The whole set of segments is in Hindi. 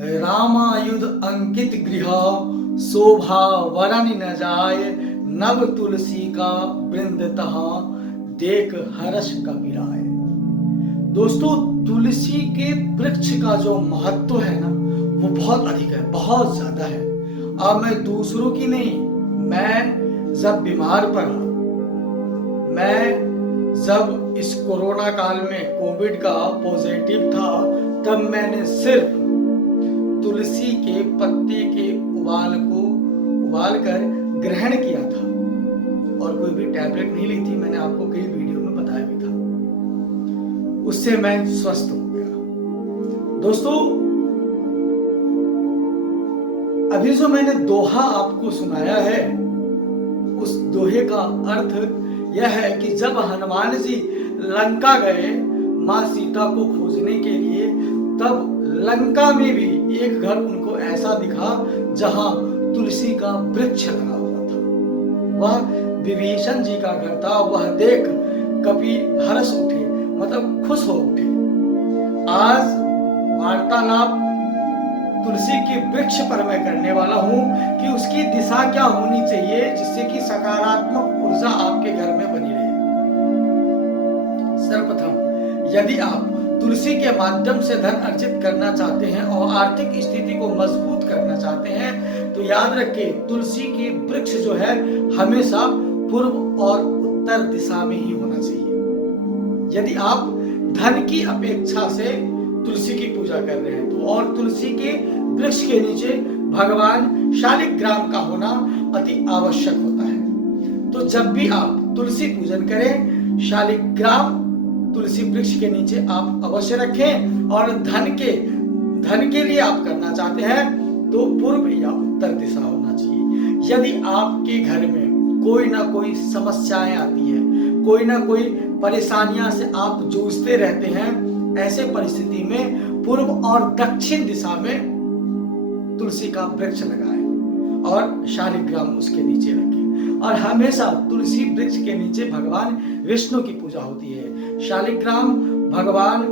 रामायुध अंकित गृह शोभा वरन न जाय नव तुलसी का वृंद तहाँ देख हर्ष कपिराय। दोस्तों, तुलसी के वृक्ष का जो महत्व है ना, वो बहुत अधिक है, बहुत ज्यादा है। अब मैं दूसरों की नहीं, मैं जब बीमार पड़ा, मैं जब इस कोरोना काल में कोविड का पॉजिटिव था, तब मैंने सिर्फ तुलसी के पत्ते के उबाल कर ग्रहण किया था और कोई भी टैबलेट नहीं ली थी। मैंने आपको कई वीडियो में बताया भी था। उससे मैं स्वस्थ हो गया। दोस्तों, अभी जो मैंने दोहा आपको सुनाया है, उस दोहे का अर्थ यह है कि जब हनुमान जी लंका गए मां सीता को खोजने के लिए, तब लंका में भी एक घर उनको ऐसा दिखा जहां तुलसी का वृक्ष लगा हुआ था। वह विभीषण जी का घर था। वह देख कपि हर्ष उठे, मतलब खुश हो उठे। आज वार्तालाप तुलसी के वृक्ष पर मैं करने वाला हूं कि उसकी दिशा क्या होनी चाहिए जिससे कि सकारात्मक ऊर्जा आपके घर में बनी रहे। सर्वप्रथम, यदि आप तुलसी के माध्यम से धन अर्जित करना चाहते हैं और आर्थिक स्थिति को मजबूत करना चाहते हैं, तो याद रखिए तुलसी के वृक्ष जो है हमेशा पूर्व और उत्तर दिशा में ही होना चाहिए। यदि आप धन की अपेक्षा से तुलसी की पूजा कर रहे हैं तो, और तुलसी के वृक्ष के नीचे भगवान शालिग्राम का होना अति आवश्यक होता है। तो जब भी आप तुलसी पूजन करें, शालिग्राम तुलसी वृक्ष के नीचे आप अवश्य रखें। और धन के लिए आप करना चाहते हैं तो पूर्व या उत्तर दिशा होना चाहिए। यदि आपके घर में कोई ना कोई समस्याएं आती है, कोई ना कोई परेशानियां से आप जूझते रहते हैं, ऐसे परिस्थिति में पूर्व और दक्षिण दिशा में तुलसी का वृक्ष लगाएं और शालिग्राम उसके नीचे रखें। और हमेशा तुलसी वृक्ष के नीचे भगवान विष्णु की पूजा होती है। शालिग्राम भगवान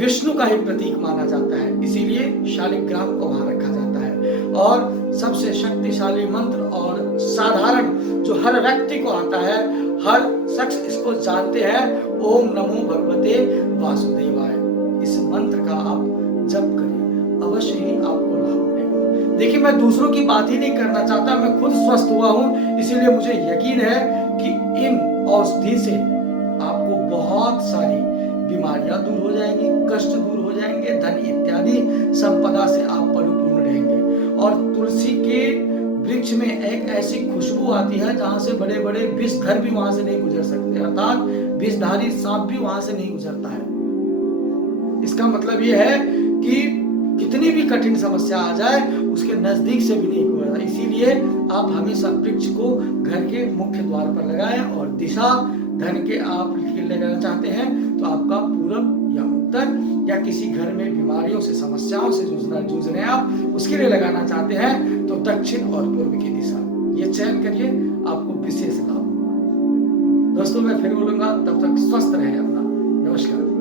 विष्णु का ही प्रतीक माना जाता है, इसीलिए शालिग्राम को वहां रखा जाता है। और सबसे शक्तिशाली मंत्र और साधारण जो हर व्यक्ति को आता है, हर शख्स इसको जानते हैं, ओम नमो भगवते वासुदेवाय। इस मंत्र का आप जप करें, अवश्य ही आपको लाभ मिलेगा। देखिए, मैं दूसरों की बात ही नहीं करना चाहता, मैं खुद स्वस्थ हुआ हूं, इसीलिए मुझे यकीन है कि इन औषधि से आपको बहुत सारी बीमारियां दूर हो जाएंगी, कष्ट दूर हो जाएंगे, धन इत्यादि संपदा से आप परिपूर्ण रहेंगे। और तुलसी के वृक्ष में एक ऐसी खुशबू आती है जहां से बड़े बड़े विषधर भी वहां से नहीं गुजर सकते, अर्थात विषधारी सांप भी वहां से नहीं गुजरता है। इसका मतलब यह है कि कितनी भी कठिन समस्या आ जाए, उसके नजदीक से भी नहीं गुजरता। इसीलिए आप हमेशा वृक्ष को घर के मुख्य द्वार पर लगाएं। और दिशा धन के आप लगाना चाहते हैं तो आपका पूरब या उत्तर, या किसी घर में बीमारियों से समस्याओं से जूझ रहे हैं आप, उसके लिए लगाना चाहते हैं तो दक्षिण और पूर्व की दिशा ये चयन करिए, आपको विशेष लाभ होगा। दोस्तों, मैं फिर बोलूंगा, तब तक स्वस्थ रहें अपना। नमस्कार।